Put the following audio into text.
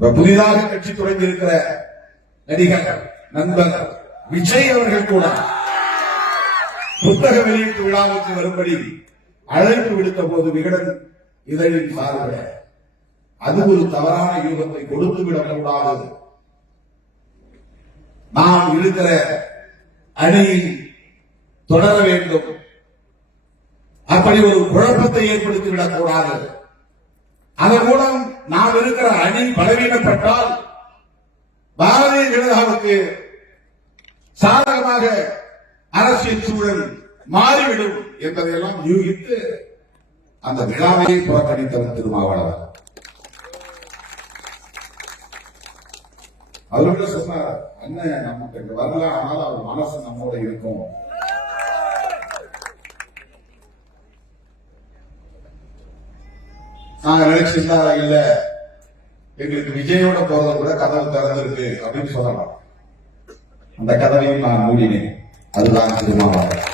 புதிதாக கட்சி தொடங்கியிருக்கிற நடிகர் நண்பர் விஜய் அவர்கள் கூட புத்தக வெளியீட்டு விழாவுக்கு வரும்படி அழைப்பு விடுத்த போது விகடன் இதழின் சார்பில் அது ஒரு தவறான யூகத்தை கொடுத்து விடக்கூடாது, நாம் இருக்கிற அணியில் தொடர வேண்டும், அப்படி ஒரு குழப்பத்தை ஏற்படுத்திவிடக் கூடாது, அதன் மூலம் நாம் இருக்கிற அணி பலவீனப்பட்டால் பாரதிய ஜனதாவுக்கு சாதகமாக அரசியல் சூழல் மாறிவிடும் என்பதையெல்லாம் யூகித்து அந்த விழாவை புறக்கணித்தவர் திருமாவளவன். அவரோட சொன்னார், அண்ணன் நமக்கு வரல, ஆனால் அவர் மனசு நம்மோட இருக்கும். நாங்க நினைச்சிருந்தா இல்ல, எங்களுக்கு விஜயோட போறது கூட கதவு திறந்திருக்கு அப்படின்னு சொல்லலாம். அந்த கதவையும் நான் மூடினேன். அதுதான் திருமாவளவன்.